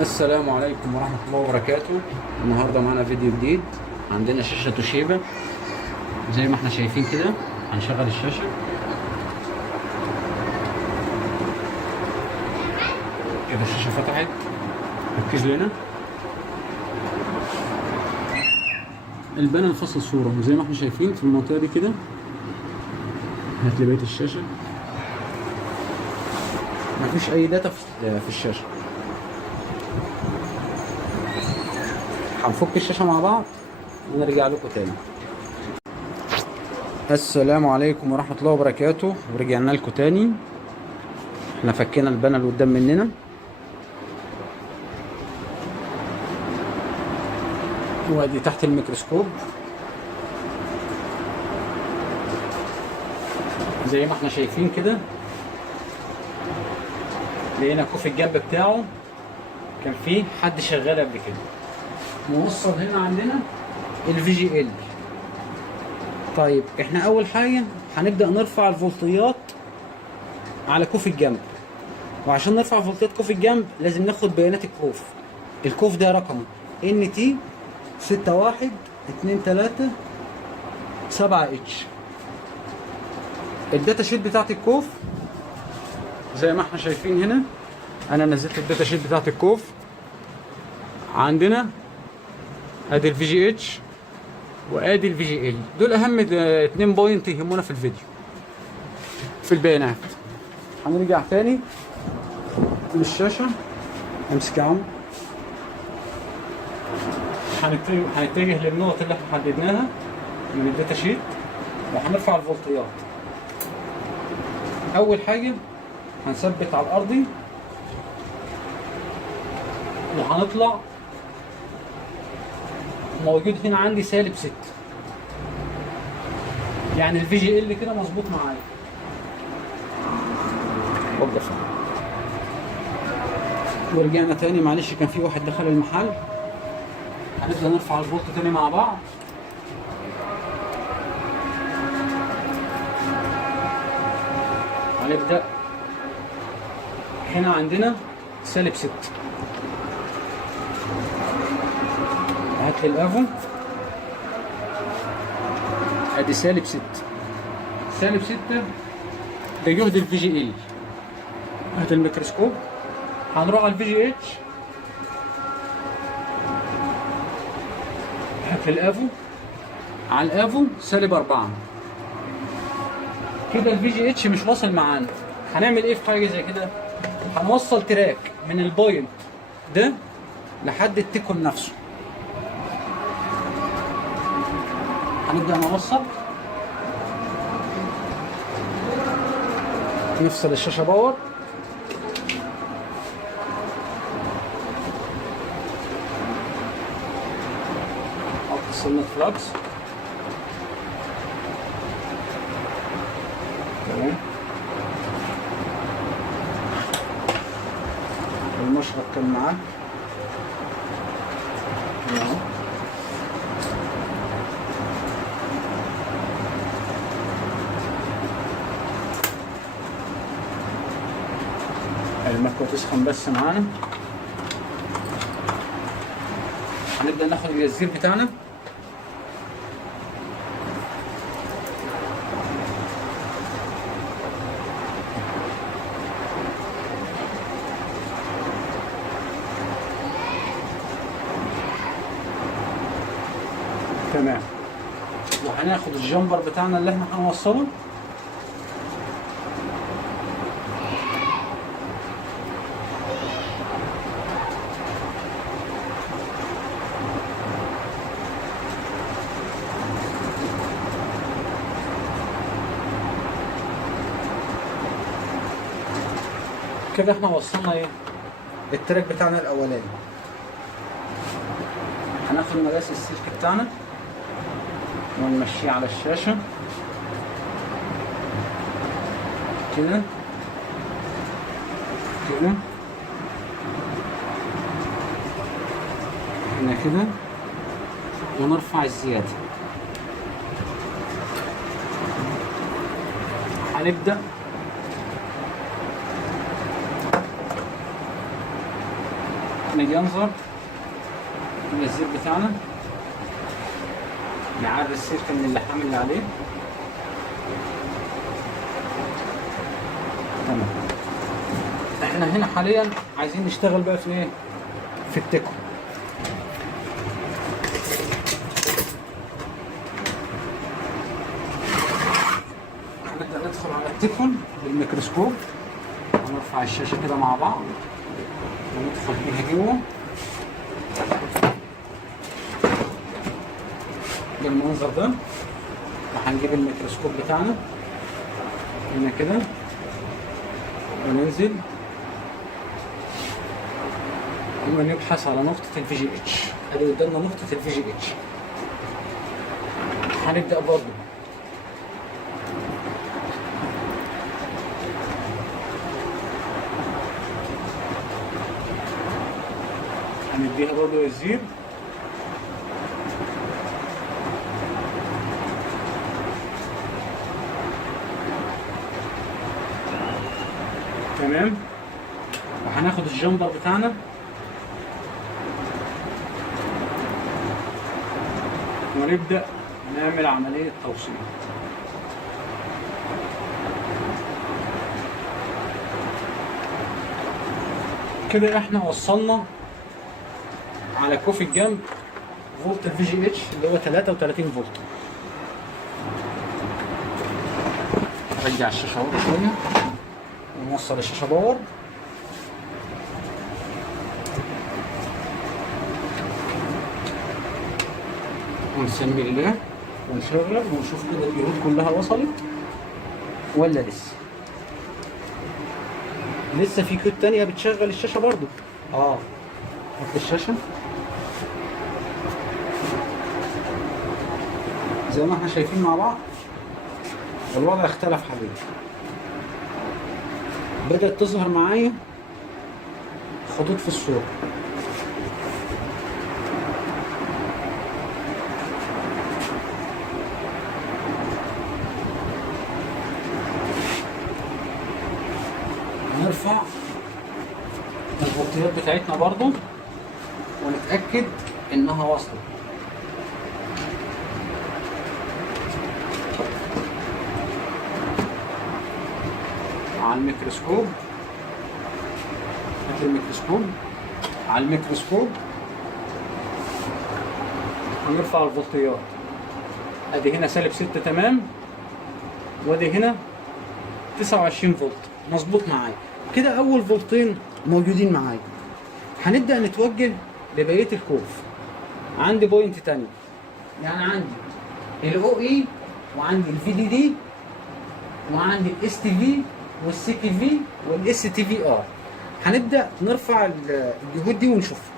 السلام عليكم ورحمة الله وبركاته. النهاردة معنا فيديو جديد. عندنا شاشة توشيبا زي ما احنا شايفين كده. هنشغل الشاشة كده. الشاشة فتحت، ركز لنا. البانل فصل صورة زي ما احنا شايفين في المنطقة دي كده. هات لي بقية الشاشة. مفيش أي داتا في الشاشة. هنفك الشاشة مع بعض ونرجع لكم تاني. السلام عليكم ورحمة الله وبركاته، ورجعنا لكم تاني. احنا فكينا البانل قدام مننا، وادي تحت الميكروسكوب زي ما احنا شايفين كده. لقينا كوف الجنب بتاعه كان فيه حد شغال قبل كده. موصل هنا عندنا الفي جي ال. طيب احنا اول حاجه هنبدا نرفع الفولتيات على كوف الجنب، وعشان نرفع فولتيات كوف الجنب لازم ناخد بيانات الكوف. الكوف ده رقمه ان تي 6123 الداتا شيت بتاعت الكوف زي ما احنا شايفين هنا. انا نزلت الداتا شيت بتاعت الكوف. عندنا ادي الفي جي اتش وادي الفي جي ال. دول اهم 2 بوينت يهمونا في الفيديو في البيانات. هنرجع تاني للشاشه. امسك يا عم. هنتجه للنقط اللي احنا حددناها من الداتا شيت وهنرفع الفولتيات. اول حاجه هنثبت على الارضي وهنطلع. موجود هنا عندي -6، يعني الفي جي ال كده مظبوط معايا. وقف. ورجعنا تاني، معلش كان في واحد دخل المحل. هنبدأ نرفع الفولت تاني مع بعض. هنبدأ هنا عندنا -6. هات لي الافو. ادي -6. -6 ده جهد الفي جي ال. هات الميكروسكوب. هنروح على الفي جي اتش. هات لي الافو. على الافو -4. كده الفي جي اتش مش واصل معانا. هنعمل ايه في حاجه زي كده؟ هنوصل تراك من البوينت ده لحد التيكون نفسه. هنبدأ نوصل. نفصل الشاشة باور. نحط سنة فلكس. تمام. المشرط كان معاه. تمام. المكوة تسخن بس معانا. هنبدأ ناخد الجزير بتاعنا. تمام. وهناخد الجمبر بتاعنا اللي احنا هنوصله. كده احنا وصلنا ايه؟ التراك بتاعنا الاولاني. هناخد مقاس السلك بتاعنا ونمشيه على الشاشة كده كده هنا كده، ونرفع الزيادة. هنبدأ نيجي ننظر الزيت بتاعنا، نعري السلك من اللحام اللي عليه. تمام. احنا هنا حاليا عايزين نشتغل بقى في ايه؟ في التكو. هنبدأ ندخل على التكون بالميكروسكوب، هنرفع الشاشة كده مع بعض وندخل فيها جوه بالمنظر ده. وهنجيب الميكروسكوب بتاعنا هنا كده وننزل ونبحث على نقطة الفي جي اتش. ادي قدامنا نقطة الفي جي اتش. هنبدأ برضه هنديها برضه الزير. تمام. وهناخد الجمبر بتاعنا ونبدأ نعمل عملية توصيل. كده احنا وصلنا على كوفي الجنب فولت الفي جي اتش اللي هو 33 فولت. نرجع الشاشة ورا شوية ونوصل الشاشة باور. ونسمي الله ونشغل ونشوف كده الجهود كلها وصلت ولا لسه. لسه في كود تانية بتشغل الشاشة برضو. حط الشاشة زي ما احنا شايفين مع بعض. الوضع اختلف حاليا، بدأت تظهر معايا خطوط في الصورة. نرفع البطاريات بتاعتنا برضو ونتأكد انها واصلة. على الميكروسكوب، هات الميكروسكوب على الميكروسكوب ونرفع الفولتيات. ادي هنا -6 تمام، وادي هنا 29 فولت مظبوط معايا كده. اول فولتين موجودين معايا. هنبدأ نتوجه لبقية الكوف. عندي بوينت تانية، يعني عندي الاو اي وعندي الفي دي دي وعندي الاس تي في والسي تي في والاس تي في ار. هنبدأ نرفع الجهود دي ونشوفها.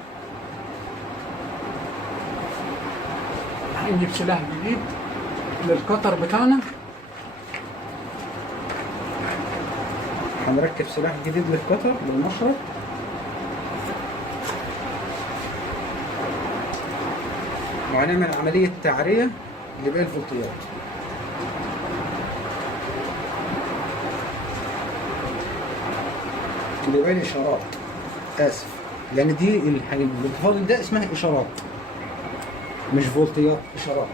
هنجيب سلاح جديد للقطر بتاعنا. هنركب سلاح جديد للقطر بالمشرط. وهنعمل عملية تعرية لباقي الفولتيات. لباقي الإشارات، آسف، لأن دي الانتفاضة ده اسمها إشارات مش فولتيات، إشارات.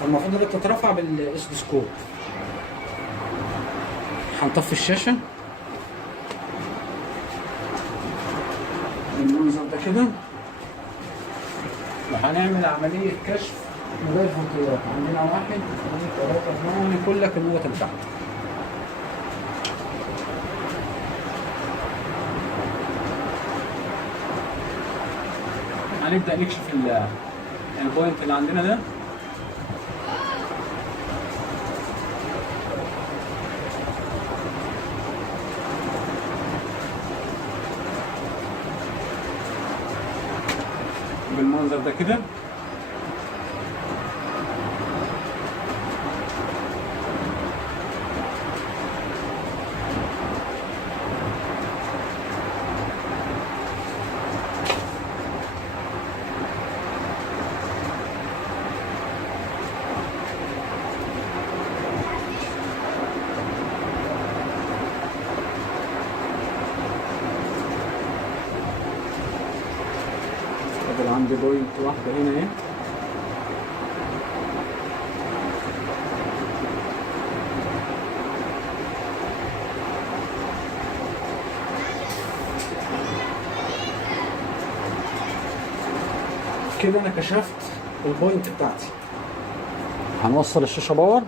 فالمفروض إنها تترفع بالإسدوسكوب. هنطفي الشاشة بالمنظر ده كده، وهنعمل عملية كشف لباقي الفولتيات. عندنا 1 2 3 4 كل لك النقط بتاعتك. هنبدأ نكشف البوينت اللي عندنا ده. بالمنظر ده كده. فاضل عندي بوينت واحدة هنا اهي. كده انا كشفت البوينت بتاعتي. هنوصل الشاشة باور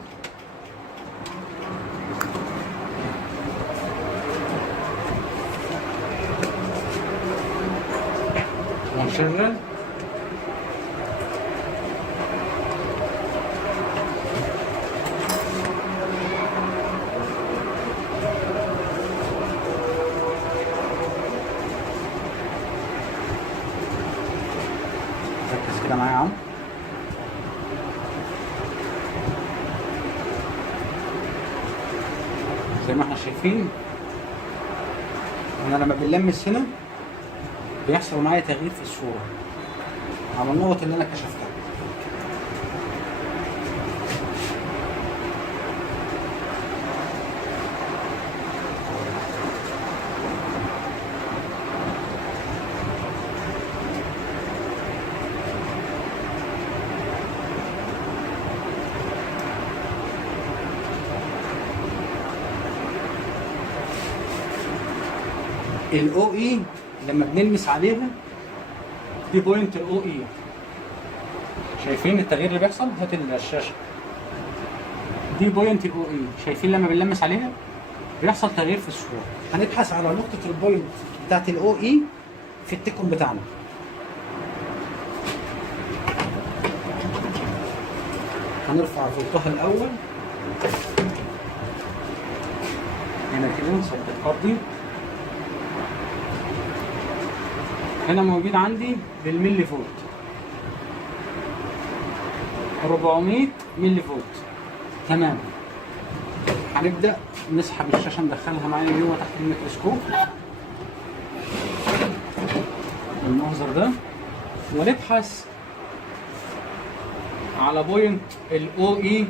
ونشغل. ركز كده معايا يا عم. زي ما احنا شايفين انا لما بنلمس هنا بيحصل معايا تغيير في الصورة على النقط اللي انا كشفتها. الاو اي لما بنلمس عليها دي بوينت الاو اي. شايفين التغيير اللي بيحصل؟ هات الشاشه. دي بوينت الاو اي، شايفين لما بنلمس عليها بيحصل تغيير في الصوره. هنبحث على نقطه البوينت بتاعت الاو اي في التكون بتاعنا. هنرفع فولتها الاول هنا كده، نثبت ارضي. هنا موجود عندي بالملي فولت 400 ملي فولت. تمام. هنبدأ نسحب الشاشة ندخلها معايا جوه تحت الميكروسكوب بالمنظر ده، ونبحث على بوينت الاو اي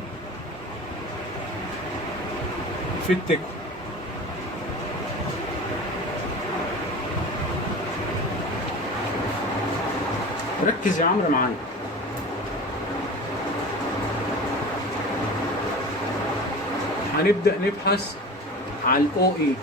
في التكو. ركز يا عمرو معايا. هنبدأ نبحث على الاو اي.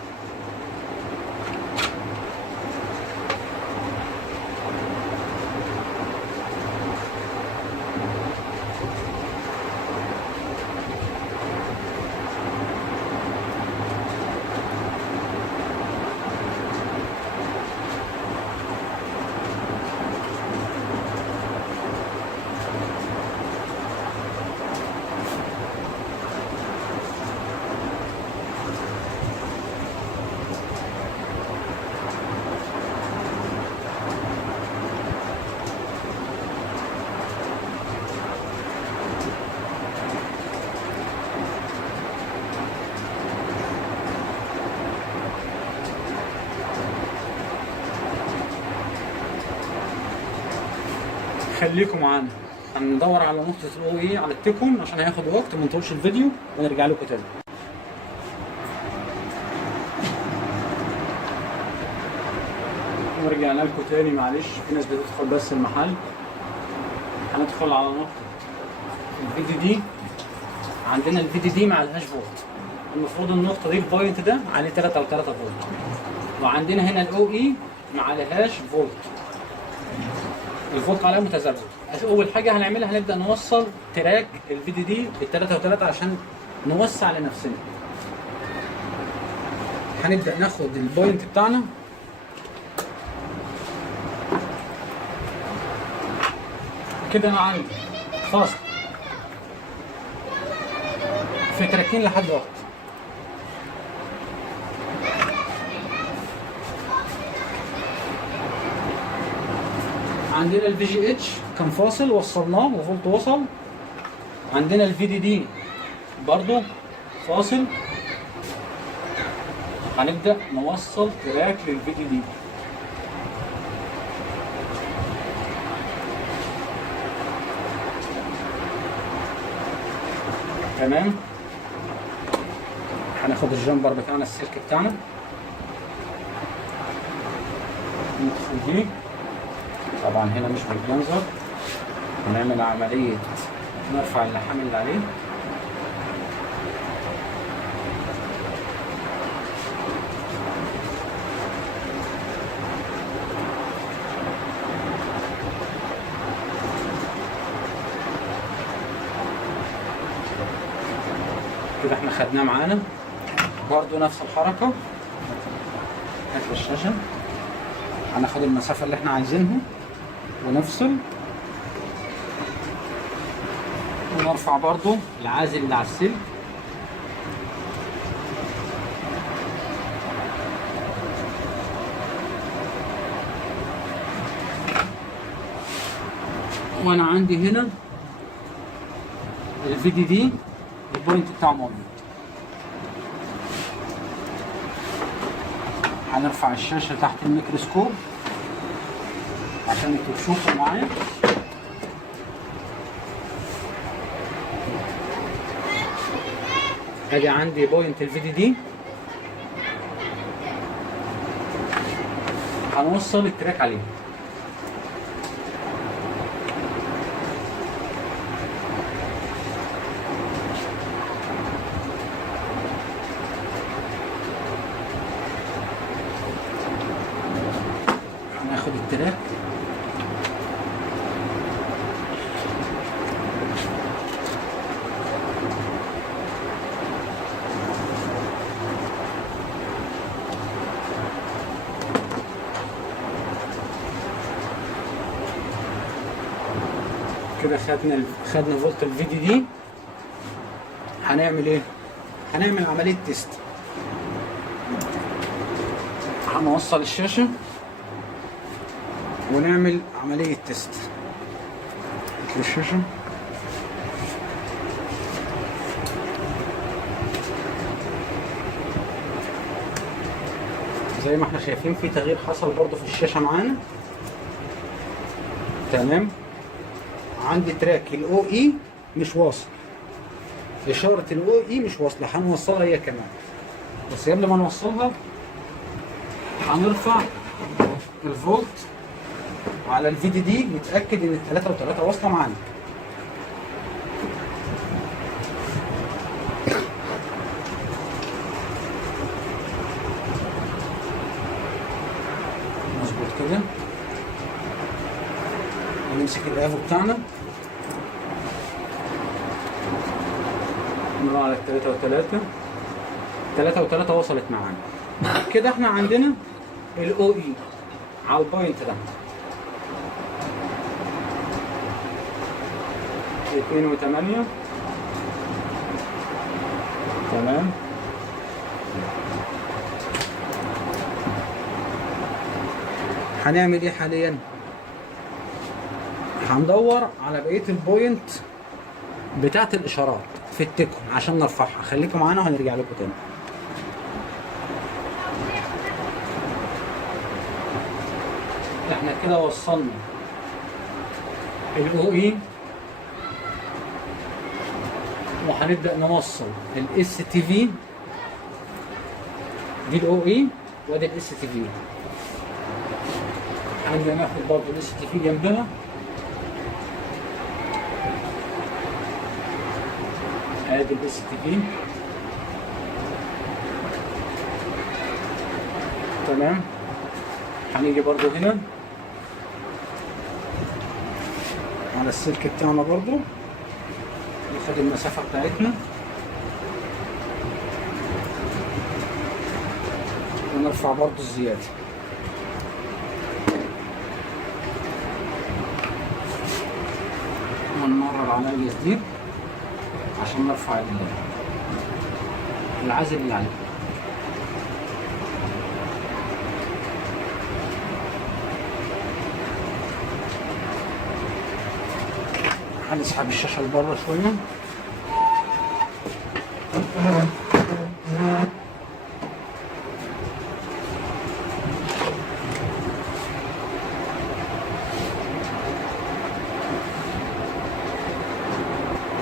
خليكم معانا، هندور على نقطة الاو اي على التكون عشان هياخد وقت. ما نطولش الفيديو ونرجع لكم تاني. ورجعنا لكم تاني، معلش في ناس بتدخل بس المحل. هندخل على نقطة الفي دي دي. عندنا الفي دي دي مع الهاش فولت. المفروض النقطة دي البوينت ده عليه 3 أو 3 فولت. وعندنا هنا الاو اي مع الهاش فولت. الفولت عليه متذبذب. اول حاجه هنعملها هنبدا نوصل تراك الفي دي دي بالثلاثه وثلاثه عشان نوسع لنفسنا. هنبدا ناخد البوينت بتاعنا كده. انا عندي فاصل في تراكين لحد وقت. عندنا الفي جي اتش كان فاصل وصلناه وفولت وصل. عندنا الفي دي دي برضو فاصل. هنبدأ نوصل تراك للفي دي دي. تمام. هناخد الجمبر بتاعنا، السلك بتاعنا، ندخل فيه طبعا هنا مش بالجنزر، هنعمل عملية نرفع اللحام اللي عليه. كده احنا خدناه معانا. برضو نفس الحركة، هات الشاشة، هناخد المسافة اللي احنا عايزينها ونفصل، ونرفع برضو العازل اللي على السلك. وانا عندي هنا الفيديو دي البوينت بتاعه موجود. هنرفع الشاشة تحت الميكروسكوب عشان انتوا تشوفوا معايا. ادي عندي بوينت الفيديو دي، هنوصل التراك عليه. هناخد التراك كده. خدنا فولت الفيديو دي. هنعمل ايه؟ هنعمل عملية تيست. هنوصل الشاشة ونعمل عملية تيست. هات لي الشاشة. زي ما احنا شايفين في تغيير حصل برضو في الشاشة معانا. تمام. عندي تراك الاو اي مش واصل، اشاره الاو اي مش واصله، هنوصلها هي كمان. بس قبل ما نوصلها هنرفع الفولت على الفيديو دي، نتاكد ان ال3 و3 واصله معانا. مظبوط كده. نمسك الافو بتاعنا نروح على ال3 و3 وصلت معانا. كده احنا عندنا الاو اي على البوينت ده 2.8. تمام. هنعمل ايه حاليا؟ هندور على بقيه البوينت بتاعت الاشارات في التكون عشان نرفعها. خليكم معانا وهنرجع لكم تاني. احنا كده وصلنا الاو اي، وهنبدا نوصل الاس تي في. دي الاو اي وادي الاس تي في. هنبدا ناخد برضه الاس تي في جنبها. ادي الاس تي في. تمام. هنيجي برضو هنا على السلك بتاعنا برضو، ناخد المسافة بتاعتنا ونرفع برضو الزيادة. ونمرر على جديد عشان نرفع العزل اللي عليه. هنسحب الشاشة لبره شوية.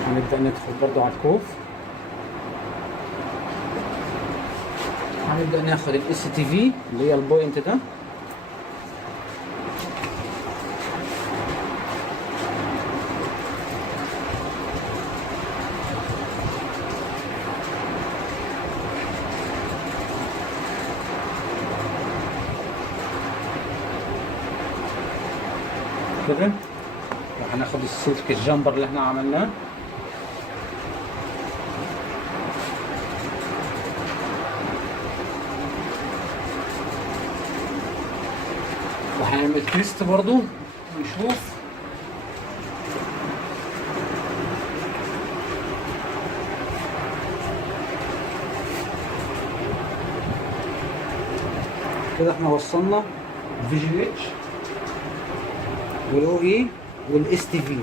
هنبدأ ندخل برضو على الكوف. هنبدأ ناخد الاس تي في اللي هي البوينت ده، كده. وهناخد السلك الجامبر اللي احنا عملناه، وهنعمل تيست برضو ونشوف. كده احنا وصلنا في جي اتش والاو اي والاس تي في.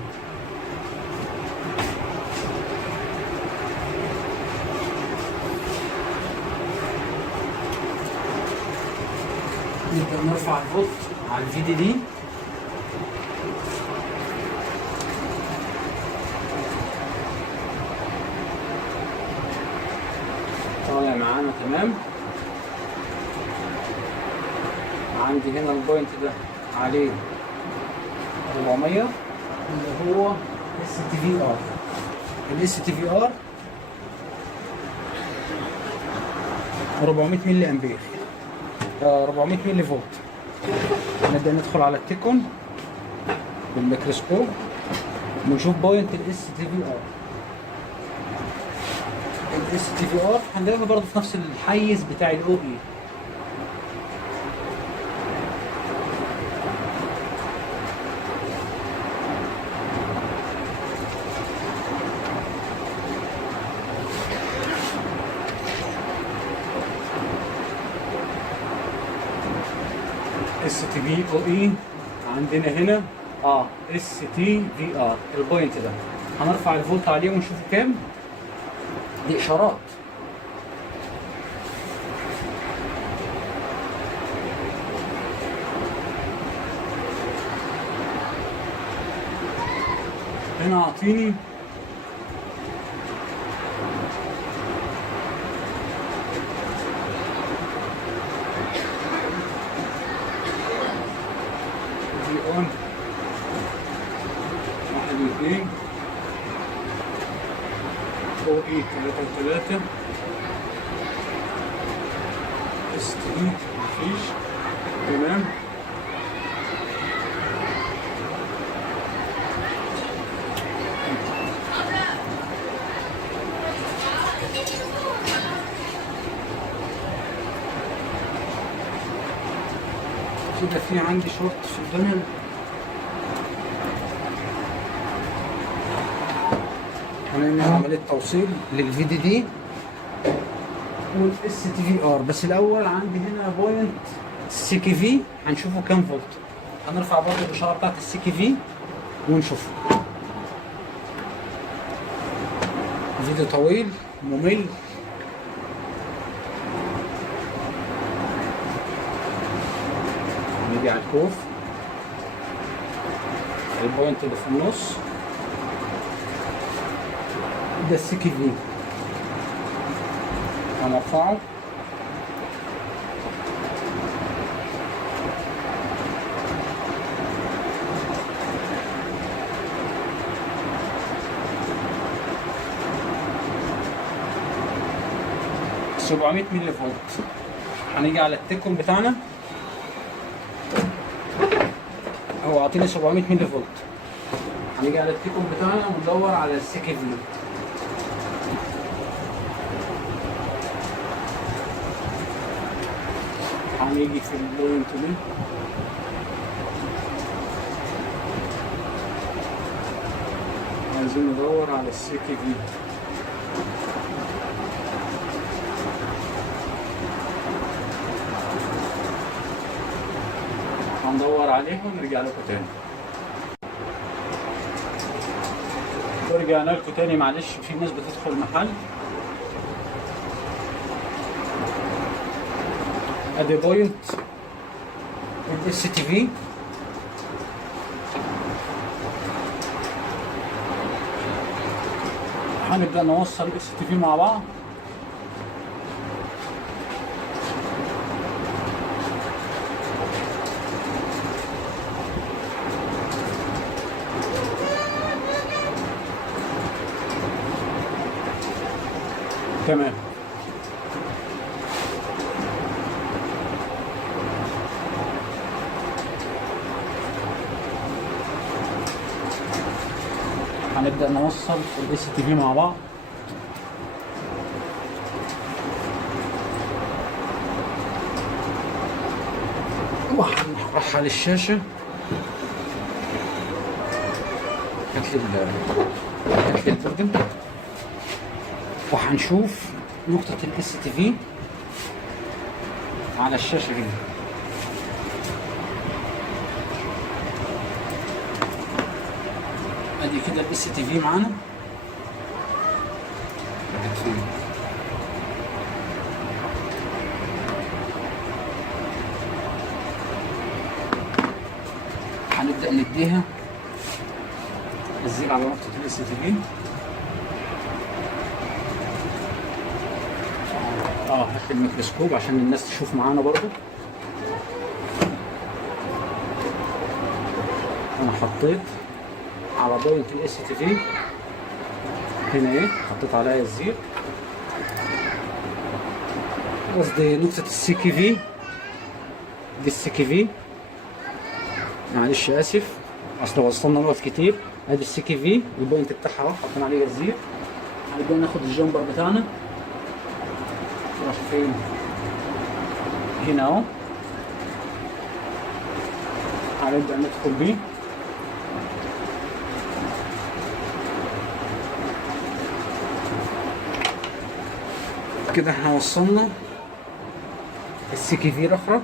نبدأ نرفع الفولت على الفي دي دي. طالع معانا تمام. عندي هنا البوينت ده عليه 400 اللي هو اس تي في ار. الاس تي في ار 400 ملي امبير، 400 ملي فولت. نبدأ ندخل على التيكون بالميكروسكوب ونشوف بوينت الاس تي في ار. الاس تي في ار هنلاقيها برضه في نفس الحيز بتاع الاو اي. اس تي في او اي عندنا هنا اس تي في ار. البوينت ده هنرفع الفولت عليه ونشوفه كام. دي اشارات. هنا اعطيني اون 1 و2 او اي 3 و3 اس تي مفيش. تمام. كده في عندي شورت في الدنيا. هنعمل عملية توصيل للفي دي دي والاس تي في ار. بس الاول عندي هنا بوينت السي كي في هنشوفه كام فولت. هنرفع برضه الاشاره بتاعت السي كي في ونشوفه. فيديو طويل ممل. نيجي على الكوف، البوينت اللي في النص ده السي كي في. هنرفعه .700 ملي فولت. هنيجي على التيكون بتاعنا، هو عاطيني 700 ملي فولت. هنيجي على التيكون بتاعنا وندور على السي كي في. هنيجي في البوينت دي عايزين ندور على السي كي في. هندور عليه ونرجع لكم تاني. ورجعنا لكم تاني. معلش في ناس بتدخل المحل. ادي بوينت الاس تي في. هنبدأ نوصل الاس تي في مع بعض. تمام. هنبدأ نوصل الاس تي في مع بعض. وهنرحل الشاشة. هات لي البوردن، وهنشوف نقطة الاس تي في على الشاشة هنا. ادي كده الاس تي في معانا. هنبدأ نديها الزيل على نقطة الاس تي في. هات الميكروسكوب عشان الناس تشوف معانا برضو. انا حطيت على بوينت الاس تي في هنا ايه، حطيت عليها الزير، قصدي نقطة السي كي في دي، السي كي في، معلش اسف اصل وصلنا نقط كتير. ادي السي كي في البوينت بتاعها اهو، حطينا عليها الزير. هنبدأ ناخد الجمبر بتاعنا، راح فين؟ هنا اهو. هنبدأ ندخل بيه. كده احنا وصلنا السي كي في رخرة.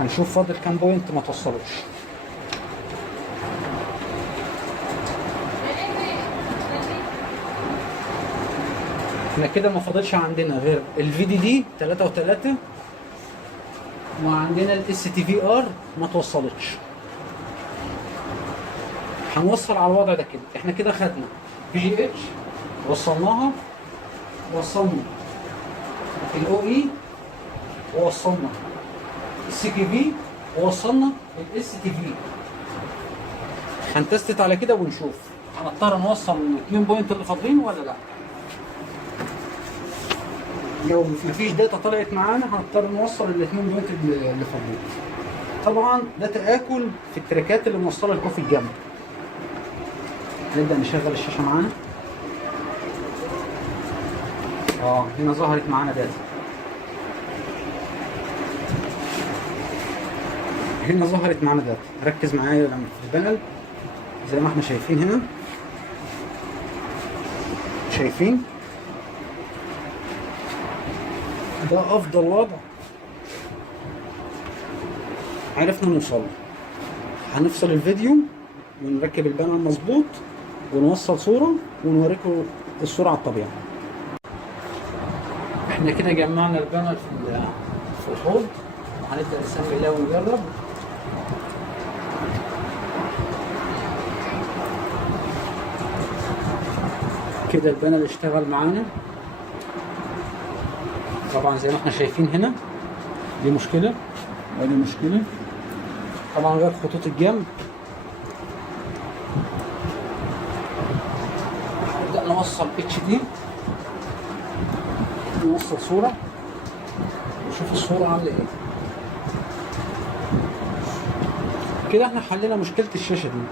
هنشوف فاضل كام بوينت ما توصلوش. احنا كده ما فاضلش عندنا غير الفي دي دي 3 و3، وعندنا الاس تي في ار ما توصلتش. هنوصل على الوضع ده كده. احنا كده خدنا في جي اتش وصلناها، وصلنا الاو اي، ووصلنا السي كي في، ووصلنا الاس تي في. هنتستت على كده ونشوف هنضطر نوصل ال2 بوينت اللي فاضلين ولا لا. لو مفيش داتا طلعت معانا هنضطر نوصل ال2 بوينت اللي فاضلين. طبعا ده تآكل في التراكات اللي موصله لكم في الجنب. نبدأ نشغل الشاشة معانا. هنا ظهرت معانا داتا. هنا ظهرت معانا داتا. ركز معايا لما في البانل زي ما احنا شايفين هنا. شايفين؟ ده افضل وضع عرفنا نوصل. هنفصل الفيديو ونركب البانل مظبوط ونوصل صورة ونوريكم الصورة على الطبيعة. احنا كده جمعنا البانل في الحوض، وهنبدأ نسمي الله ونجرب. كده البانل اشتغل معانا. طبعا زي ما احنا شايفين هنا دي مشكلة ودي مشكلة. طبعا غير خطوط الجنب. نبدأ نوصل اتش دي، نوصل صورة ونشوف الصورة عاملة ايه. كده احنا حلينا مشكلة الشاشة دي.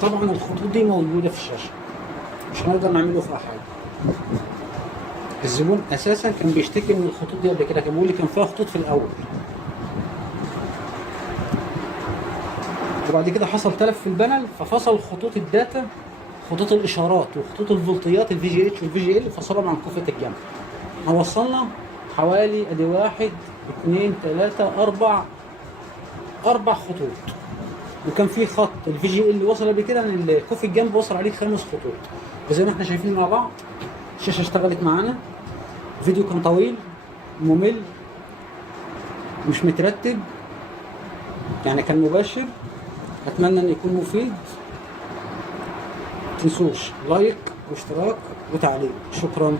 طبعا الخطوط دي موجودة في الشاشة، مش هنقدر نعمله فيها حاجة. الزبون اساسا كان بيشتكي من الخطوط دي قبل كده، كان بيقول لي كان فيها خطوط في الاول، وبعد كده حصل تلف في البانل ففصل خطوط الداتا، خطوط الاشارات وخطوط الفولتيات الفي جي اتش والفي جي ال، فصلهم عن كفة الجنب. احنا وصلنا حوالي ادي 1 2 3 4 خطوط، وكان في خط الفي جي ال اللي وصل قبل كده من الكوف الجنب وصل عليه 5 خطوط. وزي ما احنا شايفين مع بعض الشاشة اشتغلت معانا. الفيديو كان طويل ممل مش مترتب، يعني كان مباشر. اتمنى ان يكون مفيد. متنسوش لايك واشتراك وتعليق. شكرا.